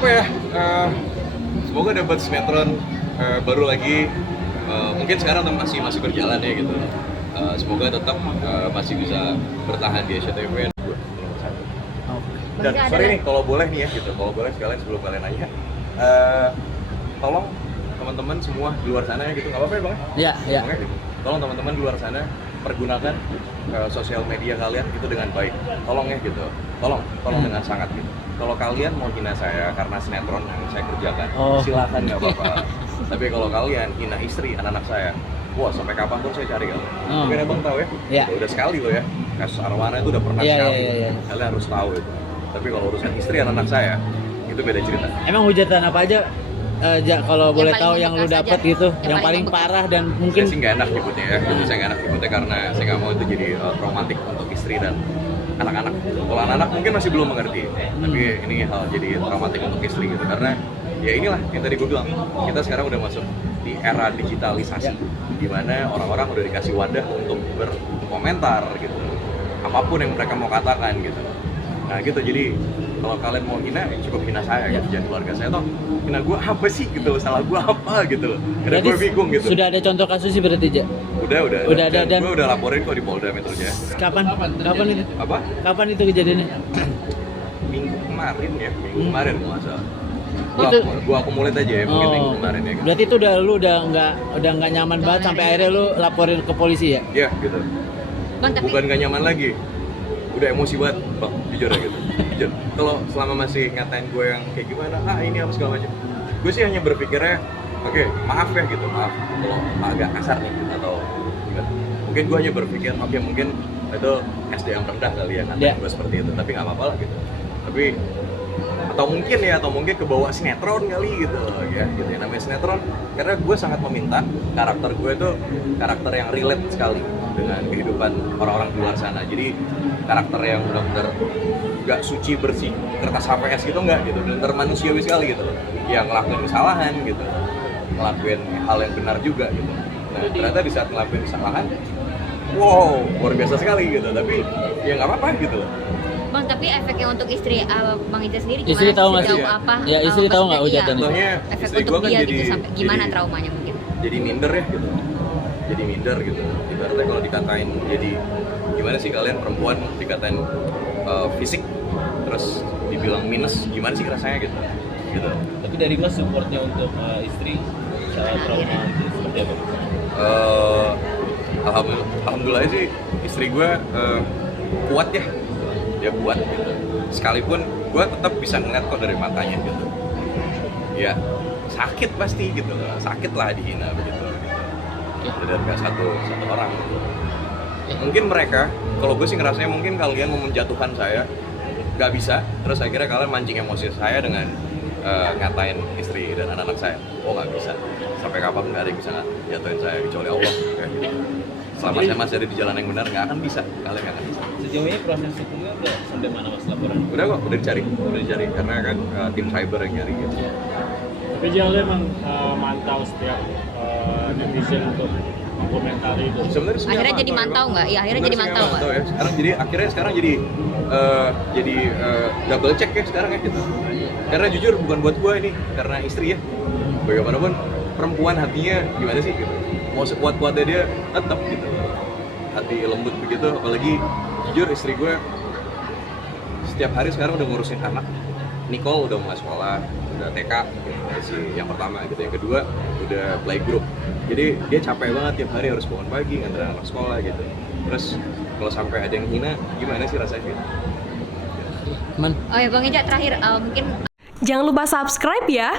apa ya? Semoga dapat sinetron baru lagi. Mungkin sekarang masih berjalan ya gitu. Semoga tetap masih bisa bertahan di SCTV. Dan sorry nih, kalau boleh nih ya gitu, kalau boleh sekalian sebelum kalian nanya, tolong teman-teman semua di luar sana ya gitu, nggak apa-apa ya bang? Iya, iya. Gitu. Tolong teman-teman di luar sana pergunakan sosial media kalian itu dengan baik. Tolong ya gitu, tolong dengan sangat gitu. Kalau kalian mau hina saya karena sinetron yang saya kerjakan, silakan nggak apa-apa. Tapi kalau kalian hina istri, anak-anak saya, wah sampai kapan pun saya cari kalian. Mungkin abang tahu ya, udah sekali loh ya, kasus Arwana itu udah pernah sekali. Kalian harus tahu itu. Tapi kalau urusan istri anak-anak saya, itu beda cerita. Emang hujatan apa aja? Kalau boleh tahu yang lu dapat gitu, yang paling parah dan mungkin saya sih nggak enak nyebutnya ya, saya nggak enak nyebutnya karena saya nggak mau itu jadi traumatik untuk istri dan anak-anak. Kalau anak-anak mungkin masih belum mengerti, tapi ini hal jadi traumatik untuk istri gitu karena ya inilah yang tadi gue bilang, kita sekarang udah masuk di era digitalisasi, di mana orang-orang udah dikasih wadah untuk berkomentar gitu, apapun yang mereka mau katakan gitu. Nah gitu, jadi kalau kalian mau hina, cukup hina saya gitu, jangan keluarga saya toh. Hina gue apa sih gitu, salah gue apa gitu loh. Karena gue bingung gitu. Sudah ada contoh kasus sih berarti, Ja? Udah ada dan gue udah laporin kok di Polda Metro Jaya. Kapan itu? Apa? Kapan itu kejadiannya? Minggu kemarin ya, kemarin kalau nggak salah. Gua akumulat aja ya, mungkin minggu kemarin ya. Berarti itu lu udah nggak nyaman banget sampai akhirnya lu laporin ke polisi ya? Iya gitu. Bukan nggak nyaman lagi, udah emosi banget, bang, jujur ya gitu. Jujur. Kalau selama masih ngatain gue yang kayak gimana, ini apa segala macam, gue sih hanya berpikirnya, oke, maaf ya gitu, maaf kalau agak kasar nih gitu, atau gimana. Mungkin gue hanya berpikir, oke, mungkin itu SDM rendah kali ya, ngatain gue seperti itu, tapi nggak apa-apa lah gitu. Tapi atau mungkin kebawa sinetron kali gitu ya, gitu ya, namanya sinetron. Karena gue sangat meminta karakter gue itu karakter yang relate sekali dengan kehidupan orang-orang di luar sana. Jadi karakter yang benar-benar gak suci bersih kertas HPS gitu, enggak gitu, benar manusiawi sekali gitu, yang ngelakuin kesalahan gitu, ngelakuin hal yang benar juga gitu. Nah ternyata di saat ngelakuin kesalahan, wow, luar biasa sekali gitu, tapi ya nggak apa-apa gitu loh. Bang, tapi efeknya untuk istri Bang Ija sendiri gimana? Istri tahu nggak sih? Apa? Ya, istri tahu nggak hujatannya? Contohnya efek istri untuk gue kan dia jadi, gitu, sampai gimana traumanya mungkin? Jadi minder ya gitu, jadi minder gitu. Ibaratnya kalau dikatain jadi gimana sih kalian perempuan dikatain fisik, terus dibilang minus, gimana sih rasanya gitu. Tapi dari Mas supportnya untuk istri saat trauma itu seperti apa? Alhamdulillah sih istri gue kuat ya, dia kuat gitu. Sekalipun gue tetap bisa ngeliat kok dari matanya gitu. Ya sakit pasti gitu, sakit lah dihina begitu. Dan gak satu orang. Gitu. Mungkin mereka, kalau gue sih ngerasanya mungkin kalian mau menjatuhkan saya, gak bisa. Terus akhirnya kalian mancing emosi saya dengan ngatain istri dan anak-anak saya. Oh gak bisa. Sampai kapan gak ada yang bisa jatuhin saya kecuali Allah. Kayak gitu. Selama saya masih ada di jalan yang benar, nggak akan bisa, kalian nggak akan bisa. Sejauh ini proses hukumnya udah sampai mana Mas laporan? Udah kok, udah dicari karena kan tim cyber yang nyari gitu. Tapi jangan emang mantau setiap netizen untuk mengomentari itu. Sebenarnya akhirnya jadi mantau nggak? Iya, akhirnya jadi mantau nggak? Ya. Sekarang jadi double check ya sekarang ya gitu. Karena jujur bukan buat gua ini, karena istri ya. Bagaimanapun perempuan hatinya gimana sih gitu. Mau sekuat-kuatnya dia tetap gitu, hati lembut begitu. Apalagi jujur istri gue setiap hari sekarang udah ngurusin anak. Nicole udah mulai sekolah, udah TK gitu, si yang pertama gitu, yang kedua udah playgroup. Jadi dia capek banget tiap hari harus bangun pagi nganterin anak sekolah gitu. Terus kalau sampai ada yang hina, gimana sih rasanya gitu? Oh ya Bang Ija, terakhir mungkin jangan lupa subscribe ya.